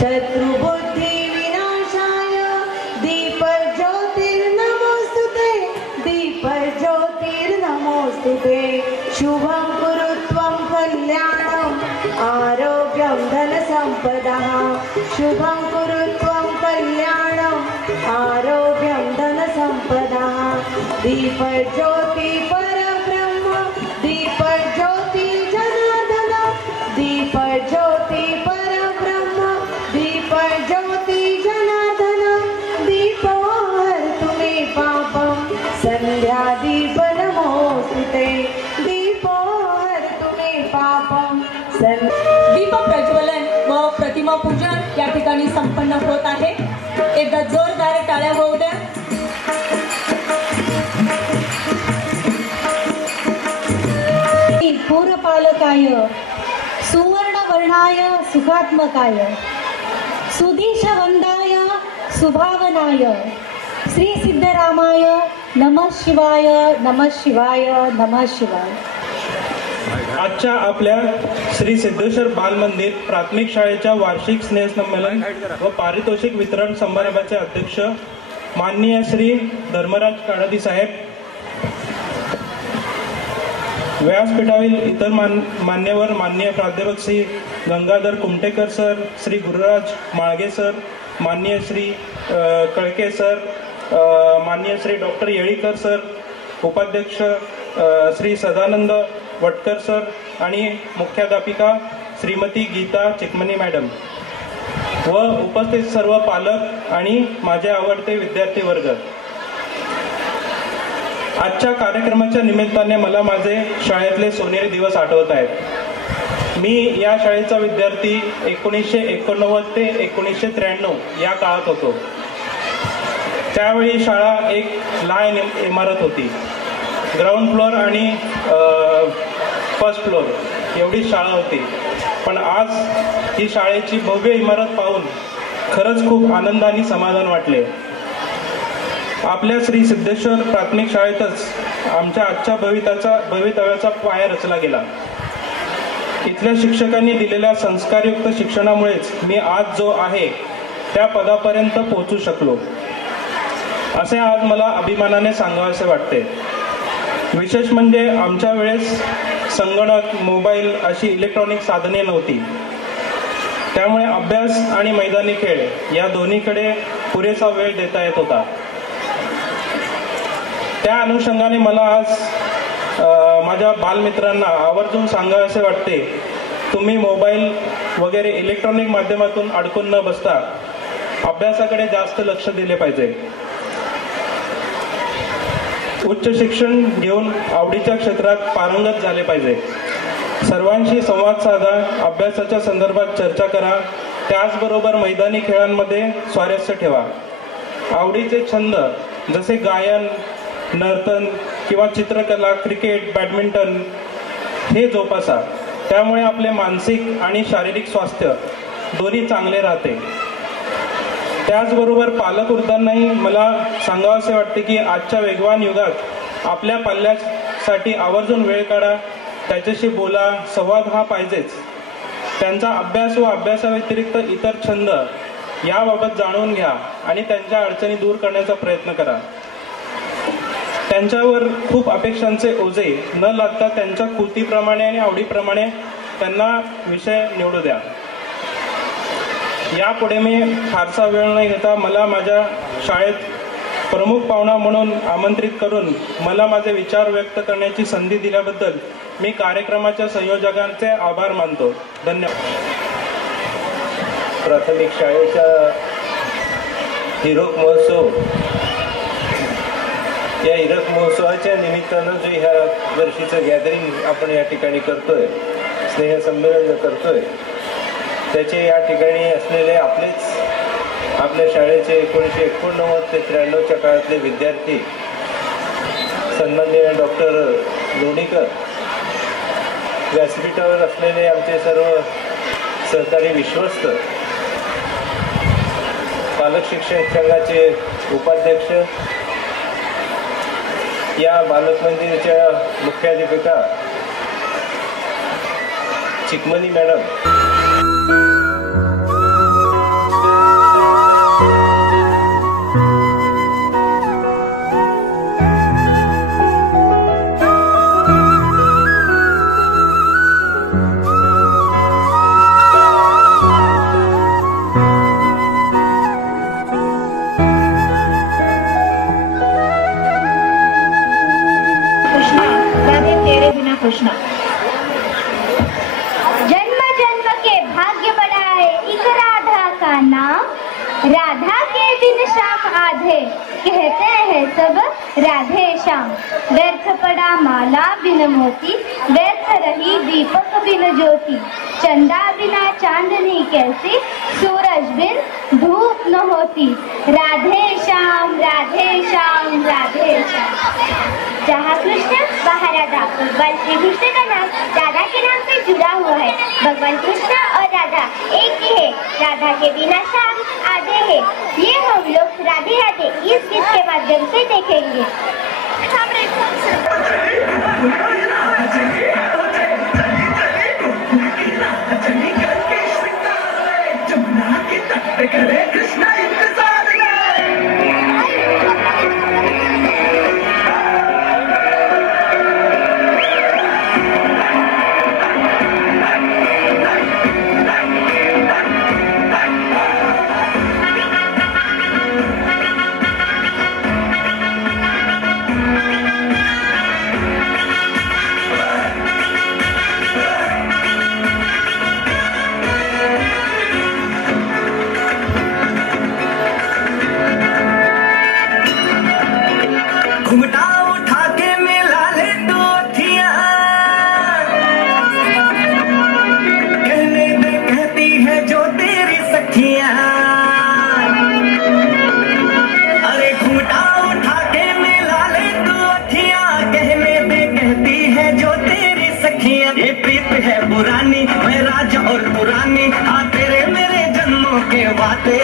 शत्रुबुद्धि विनाशाय दीपज्योतिर्नमोस्तुते दीपज्योतिर्नमोस्तुते शुभं कुरु त्वं कल्याणम् आरोग्यं धनसम्पदः शुभं कुरु त्वं कल्याणम् आरोग्यं धनसम्पदः दीपज्योति परब्रह्म दीपज्योति जनार्दन दीपज्योति परब्रह्म दीपज्योति जनार्दन दीपवार तुम्ही पापं संध्या दीप नमोस्तुते दीपवार तुम्ही पापं दीप प्रज्वलन व प्रतिमा पूजन या ठिकाणी संपन्न होत आहे। एकदा जोरदार टाळ्या होऊ द्या। पूरपालकाय सुवर्णवर्णाय सुखात्मकाय सुदीशवंदाय सुभावनाय श्री सिद्धरामाय नमः शिवाय नमः शिवाय नमः शिवाय। आजच्या आपल्या श्री सिद्धेश्वर बाल मंदिर प्राथमिक शाळेच्या वार्षिक स्नेहसंमेलन व पारितोषिक वितरण समारंभाचे अध्यक्ष माननीय श्री धर्मराज काळादी साहेब, व्यासपीठावरील इतर मान्यवर माननीय प्राध्यापक श्री गंगाधर कुमटेकर सर, श्री गुरुराज माळगे सर, माननीय श्री कळके सर, माननीय श्री डॉक्टर येळीकर सर, उपाध्यक्ष श्री सदानंद वटकर सर आणि मुख्याध्यापिका श्रीमती गीता चिकमनी मॅडम व उपस्थित सर्व पालक आणि माझे आवडते विद्यार्थी वर्ग, आजच्या कार्यक्रमाच्या निमित्ताने मला माझे शाळेतले सोनेरी दिवस आठवत आहेत। मी या शाळेचा विद्यार्थी 1989 ते 1993 या काळात होतो। त्यावेळी शाळा एक लहान इमारत होती, ग्राउंड फ्लोअर आणि फर्स्ट फ्लोअर एवढी शाळा होती, पण आज ही शाळेची भव्य इमारत पाहून खरंच खूप आनंद आणि समाधान वाटले। आपल्या श्री सिद्धेश्वर प्राथमिक शाळेतच आमच्या आजच्या भवितव्याचा पाया रचला गेला। इथल्या शिक्षकांनी दिलेल्या संस्कारयुक्त शिक्षणामुळेच मी आज जो आहे त्या पदापर्यंत पोहोचू शकलो, असे आज मला अभिमानाने सांगावेसे वाटते। विशेष म्हणजे आमच्या वेळेस संगणक, मोबाईल अशी इलेक्ट्रॉनिक साधने नव्हती, त्यामुळे अभ्यास आणि मैदानी खेळ या दोन्हीकडे पुरेसा वेळ देता येत होता। त्या अनुषंगाने मला आज माझ्या बालमित्रांना आवर्जून सांगावेसे वाटते, तुम्ही मोबाईल वगैरे इलेक्ट्रॉनिक माध्यमातून अडकून न बसता अभ्यासाकडे जास्त लक्ष दिले पाहिजे। उच्च शिक्षण घेऊन आवडीच्या क्षेत्रात पारंगत झाले पाहिजे। सर्वांशी संवाद साधा, अभ्यासाच्या संदर्भात चर्चा करा, त्याचबरोबर मैदानी खेळांमध्ये स्वारस्य ठेवा। आवडीचे छंद जसे गायन, नर्तन किंवा चित्रकला, क्रिकेट, बॅडमिंटन हे जोपासा, त्यामुळे आपले मानसिक आणि शारीरिक स्वास्थ्य दोन्ही चांगले राहते। त्याचबरोबर पालक वृद्धांनाही मला सांगावसे वाटते की आजच्या वेगवान युगात आपल्या पाल्यासाठी आवर्जून वेळ काढा, त्याच्याशी बोला, संवाद हा पाहिजेच। त्यांचा अभ्यास व अभ्यासाव्यतिरिक्त इतर छंद याबाबत जाणून घ्या आणि त्यांच्या अडचणी दूर करण्याचा प्रयत्न करा। त्यांच्यावर खूप अपेक्षांचे ओझे न लागता त्यांच्या कृतीप्रमाणे आणि आवडीप्रमाणे त्यांना विषय निवडू द्या। यापुढे मी फारसा वेळ न घेता मला माझ्या शाळेत प्रमुख पाहुणा म्हणून आमंत्रित करून मला माझे विचार व्यक्त करण्याची संधी दिल्याबद्दल मी कार्यक्रमाच्या संयोजकांचे आभार मानतो। धन्यवाद। प्राथमिक शाळेचा हिरक महोत्सव, या हिरक महोत्सवाच्या निमित्तानं जो ह्या वर्षीचं गॅदरिंग आपण या ठिकाणी करतोय, स्नेहसंमेलन करतोय, त्याचे या ठिकाणी असलेले आपलेच आपल्या शाळेचे 1989 ते 93च्या काळातले विद्यार्थी सन्माननीय डॉक्टर लोणीकर, व्यासपीठावर असलेले आमचे सर्व सहकारी विश्वस्त, पालक शिक्षक संघाचे उपाध्यक्ष, या बालक मंदिराच्या मुख्याध्यापिका चिकमनी मॅडम, कृष्णा। जन्म जन्म के भाग्य बढ़ाए एक राधा का नाम, राधा के बिन श्याम आधे, कहते हैं सब राधे श्याम। व्यर्थ पड़ा माला बिन मोती, व्यर्थ रही दीपक बिन ज्योति। चंदा बिना चांदनी कैसी, सूरज बिन धूप न होती। राधे श्याम राधे श्याम राधे श्याम। जहाँ कृष्ण वहाँ राधा, भगवान श्री कृष्ण का नाम राधा के नाम से जुड़ा हुआ है। भगवान कृष्ण और राधा एक ही है, राधा के बिना श्याम आधे है। ये हम लोग राधे राधे इस गीत के माध्यम से देखेंगे। पुरानी मैं राजा और पुरानी, हाँ तेरे मेरे जन्मों के वादे।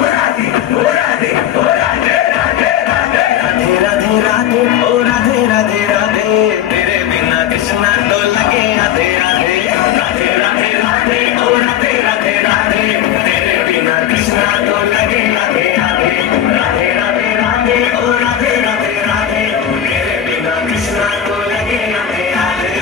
राधे राधे राधे राधे ओ राधे राधे राधे, तेरे बिना कृष्णा तो लगे राधे राधे। राधे राधे राधे ओ राधे राधे राधे, तेरे बिना कृष्णा तो लगे राधे राधे। राधे राधे राधे ओ राधे राधे राधे, तेरे बिना कृष्णा तो लगे राधे राधे।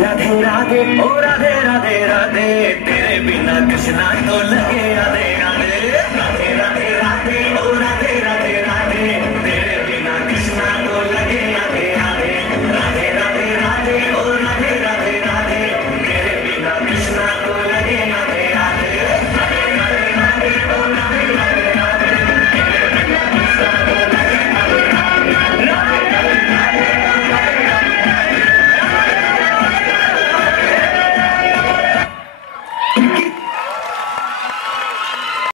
राधे राधे ओ राधे राधे राधे, तेरे बिना कृष्णा तो लगे